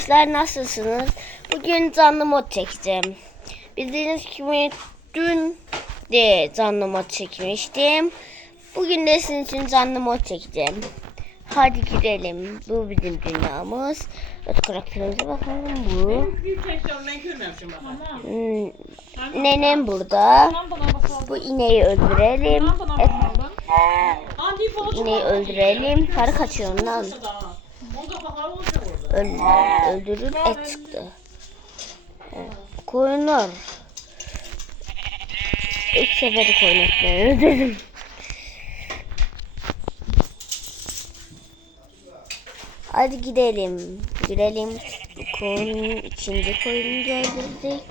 Arkadaşlar nasılsınız? Bugün canlı mod çekeceğim. Bildiğiniz gibi dün de canlı mod çekmiştim. Bugün de sizin için canlı mod çekeceğim. Hadi gidelim. Bu bizim dünyamız. Evet karakterimize bakalım bu. Hmm, nenem burada. Bu ineği öldürelim. Evet, ineği öldürelim. Sarı kaçıyor lan. Onda bakalım olacak orada. Öl, öldürüp et çıktı. Koyunlar. İlk seferi koyun etmeyi öldürdüm. Hadi gidelim. Gidelim. Bu koyun, ikinci koyunu da öldürdük.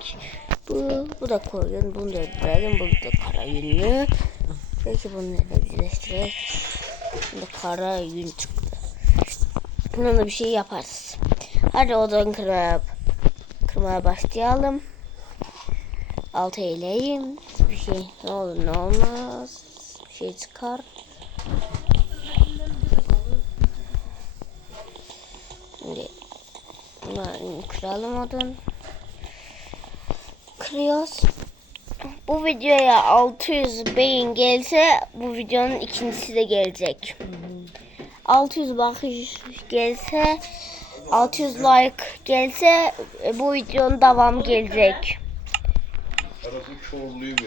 Bu, bu da koyun. Bunu da öldürelim. Bu da kara yünlü. Peki bunları da birleştirelim. Şimdi kara yün çıktı. Bununla bir şey yaparız. Hadi odan kırıp kırmaya başlayalım. Altı eyleyim. Bir şey ne olur ne olmaz. Bir şey çıkar. Şimdi kıralım odun. Kırıyoruz. Bu videoya 600 beğen gelse bu videonun ikincisi de gelecek. 600 bakış gelse 600 like gelse e, bu videonun devamı gelecek.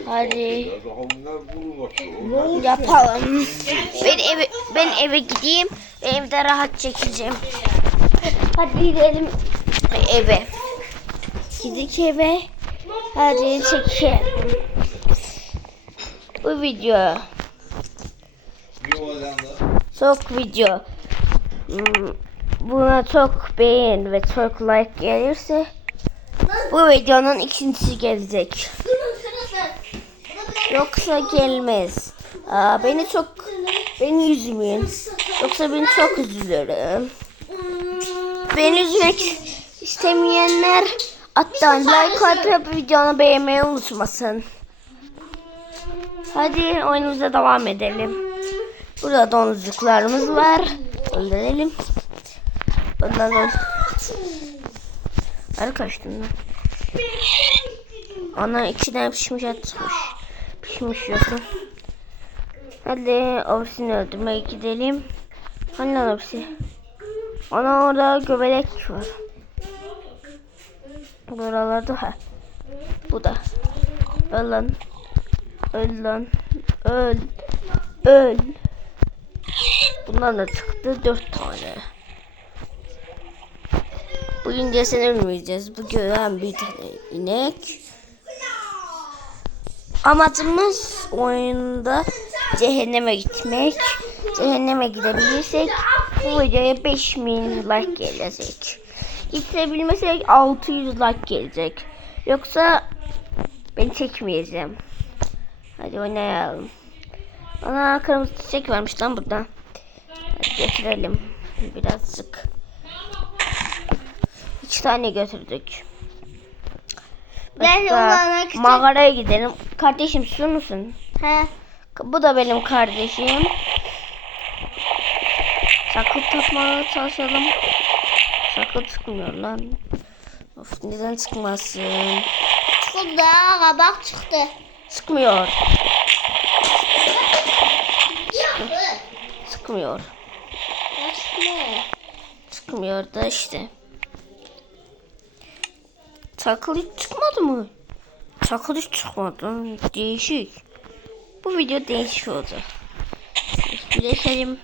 Hadi. Yapalım. Ben eve ben eve gideyim. Evde rahat çekeceğim. Hadi gidelim eve. Gidik eve. Hadi çekelim. Bu video çok video. Hmm, Buna çok beğen ve çok like gelirse bu videonun ikincisi gelecek. Yoksa gelmez. Aa, beni çok beni üzmeyin. Yoksa beni çok üzülürüm. Beni üzmek istemeyenler alttan like atıp videonu beğenmeyi unutmasın. Hadi oyunumuza devam edelim. Burada domuzcuklarımız var. Öldürelim. Ondan öl. Hadi kaçtın lan. Ana iki pişmiş et. Pişmiş yoksa. Hadi ofisini öldürmeye gidelim. Hani lan ofisi? Ana orada göbelek var. Buralarda ha. Bu da. Öl lan. Öl lan. Öl. Öl. Bundan da çıktı dört tane. Bugün de sen ölmeyeceğiz. Bu gören bir tane inek. Amacımız oyunda cehenneme gitmek. Cehenneme gidebilirsek bu videoya 5000 like gelecek. Getirebilmesek 600 like gelecek. Yoksa ben çekmeyeceğim. Hadi oynayalım. Ana kırmızı çiçek varmış lan burada. Hadi getirelim. Birazcık. İki tane götürdük. Gel Başka mağaraya gidelim. Kardeşim su musun? He. Bu da benim kardeşim. Sakın takmaya çalışalım. Sakın çıkmıyor lan. Of neden çıkmasın? Çıktı kabak çıktı. Çıkmıyor. Yapı. Çıkmıyor. Çıkmıyor da işte. Çakıl hiç çıkmadı mı? Çakıl hiç çıkmadı. Değişik. Bu video değişik oldu. Birleşelim.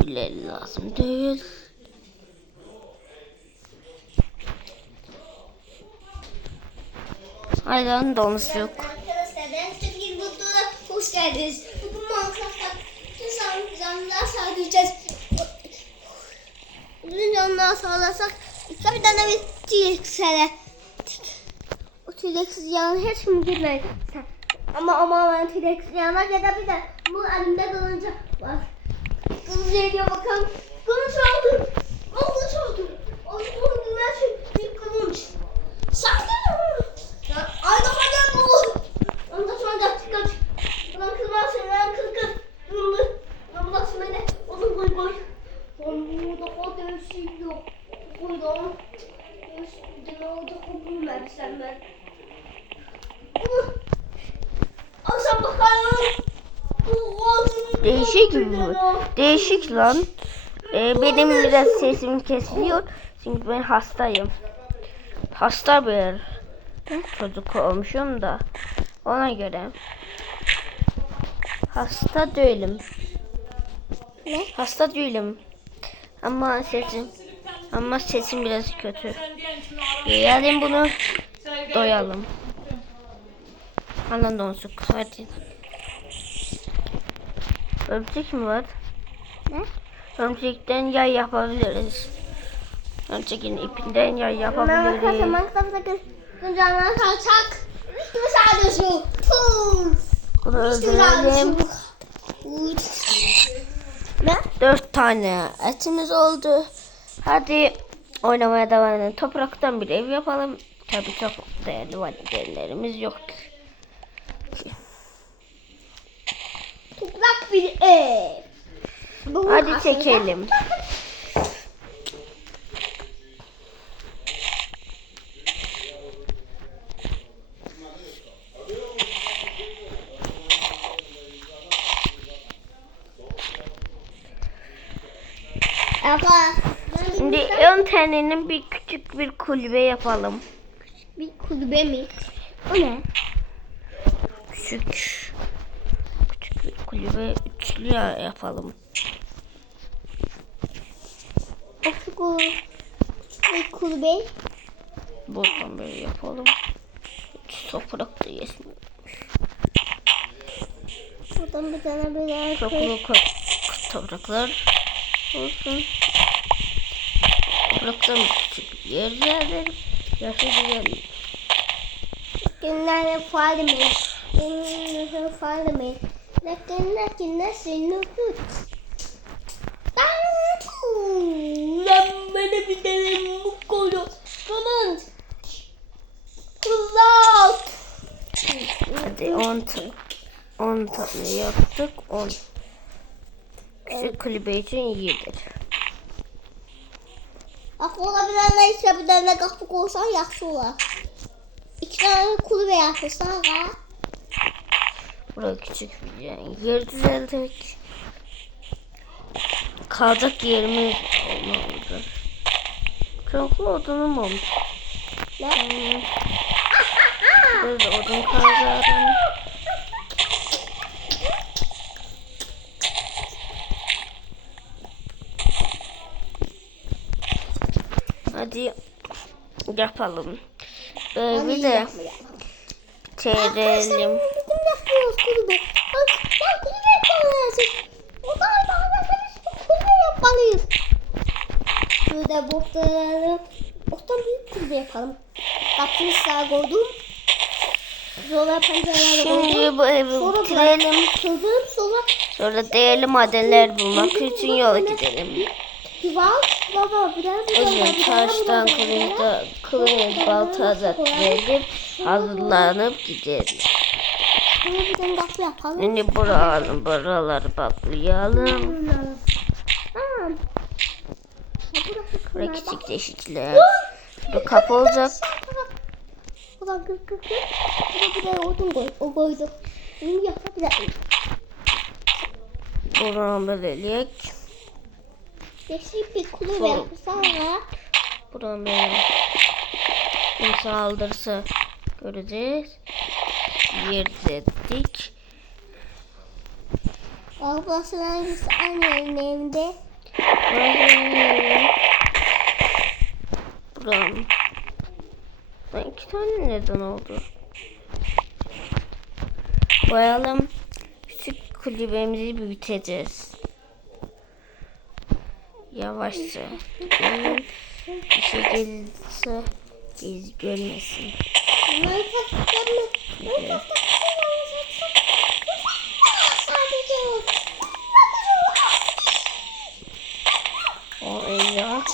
Gülleri lazım değil. Haydi lan domuzluk. Arkadaşlar ben hoş geldiniz. Bugün Minecraft'ta tüm zamlar sağlayacağız. Sağlarsak iki bir tane bir T-Rex'e. O T-Rex'in yanına hiç girmeyin sen? Ama ama ben T-Rex'in yanına ya bir de bu elimde kalınca var. Kız geliyor bakalım. Kılıç aldım. Kılıç aldım. O kılıç ben şu bir kılıç. Sakın. Ya ayda hadi bu. Ondan sonra da kaç. Ulan kızmaz sen kız kız. Bunu. Ben bu da şimdi. Onu koy koy. Onu da o dövüşü yok. Koy da bakalım. Ne oldu bulmamışsam ben. Alsam bakalım. Bu olsun. Değişik bu. Değişik lan. Ee, benim biraz sesim kesiliyor. Çünkü ben hastayım. Hasta bir çocuk olmuşum da. Ona göre. Hasta değilim. Ne? Hasta değilim. Ama sesim ama sesim biraz kötü. Yiyelim bunu. Doyalım. Alan donsuk. Hadi. Örümcek mi var? Ne? Örümcekten yay yapabiliriz. Örümcekin ipinden yay Ben yapabiliriz. kalçak. Ve sadece şu. Tuz. Bunu İşte sadece öldürelim. Ne? Dört tane etimiz oldu. Hadi oynamaya devam edelim. Topraktan bir ev yapalım. Tabii çok değerli validelerimiz yoktur. Bir ev. Bu Hadi aslında- çekelim. Şimdi ön tanenin bir küçük bir kulübe yapalım. bir kulübe mi? O ne? Küçük küçük bir kulübe üçlü yapalım. Ofuku. Bir kulübe. Buradan böyle yapalım. Hiç toprak da yesin. Buradan bir tane böyle büyük topraklar olsun. Topraktan küçük bir yer verelim. Yaşı güzel. Günlerle fare mi? Günlerle fare mi? Lakin nasıl nüfus? Lan bana bir tane muk koydu. Kanın. Kızak. Hadi 10 tane. 10 tane yaptık. 10. Küçük kulübe için iyidir. Bak olabilenler ise bir tane kapı koysan yaxşı olar. İki tane kulübe yapırsan ha. Buraya küçük bir yer, yer düzeltmek. Kalacak yerimiz olmalıdır. Çoklu odunum olmuş. Ne? Hmm. Biraz odun kazarım. Hadi yapalım. Böyle bir de çevirelim. Yapıyoruz botları, bottan büyük kulübe yapalım. Bak şimdi koydum. Sonra pencereleri. Şimdi bu evi Sonra bitirelim. Kırdım sonra Sonra değerli madenler bulmak için yola gidelim. duvar, baba biraz O yüzden taştan kılıçta kılıç balta da verip hazırlanıp gidelim. Sonra bir tane yapalım. Şimdi buraları, buraları baklayalım. Tamam. Buraya küçük deşikler. Burada kapı olacak. Ulan kır kır kır. Bir de odun koy. O koydu. Bunu yapabilirim. Buradan böyleyek. Yeşil bir Sonra- yapsana. Buradan böyle. Kim saldırsa göreceğiz. Yer dedik. Babasının hangisi annenin evinde. Buram. Lan iki tane neden oldu? Koyalım. Küçük kulübemizi büyüteceğiz. Yavaşça. Bir şey gelirse biz görmesin. Takacağım mı? O. El yok.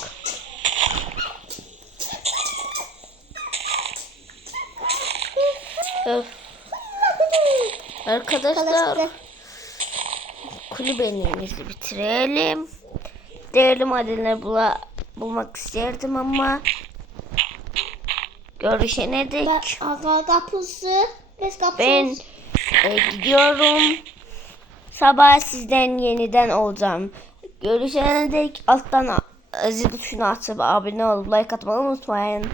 Öf. Arkadaşlar kulübemizi bitirelim. Değerli madenleri bula bulmak isterdim ama görüşene dek kapısı. Ben e, gidiyorum. Sabah sizden yeniden olacağım. Görüşene dek alttan a- zil tuşuna atıp abone olup like atmayı unutmayın.